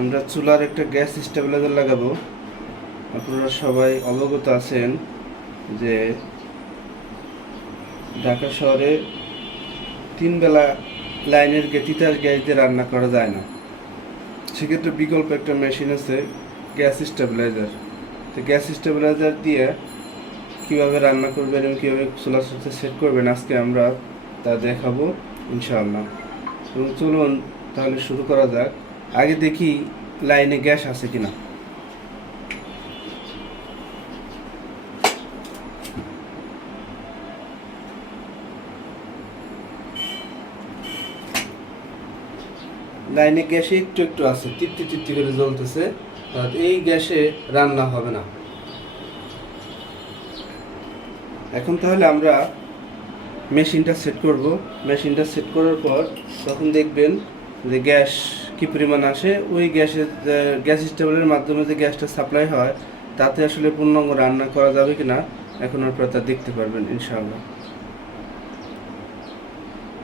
আমরা চুলার একটা গ্যাস স্টেবিলাইজার লাগাবো। আপনারা সবাই অবগত আছেন যে ঢাকা শহরে তিন বেলা লাইনের তিতাস গ্যাস দিয়ে রান্না করা যায় না। সেক্ষেত্রে বিকল্প একটা মেশিন আছে, গ্যাস স্টেবিলাইজার। তো গ্যাস স্টেবিলাইজার দিয়ে কীভাবে রান্না করবেন এবং কীভাবে চুলা চুলতে সেট করবেন, আজকে আমরা তা দেখাবো, ইনশাআল্লাহ। এবং চলুন তাহলে শুরু করা যাক। আগে দেখি লাইনে গ্যাস আছে কিনা। লাইনে গ্যাসে একটু একটু আছে তৃপ্তি তৃপ্তি করে জ্বলতেছে এই গ্যাসে রান্না হবে না। এখন তাহলে আমরা মেশিনটা সেট করব। মেশিনটা সেট করার পর তখন দেখবেন যে গ্যাস কি পরিমাণ আসে? ওই গ্যাসের গ্যাস স্টেবলের মাধ্যমে যে গ্যাসটা সাপ্লাই হয়, তাতে আসলে পূর্ণাঙ্গ রান্না করা যাবে কি না এখন আপনারা তা দেখতে পারবেন, ইনশাআল্লাহ।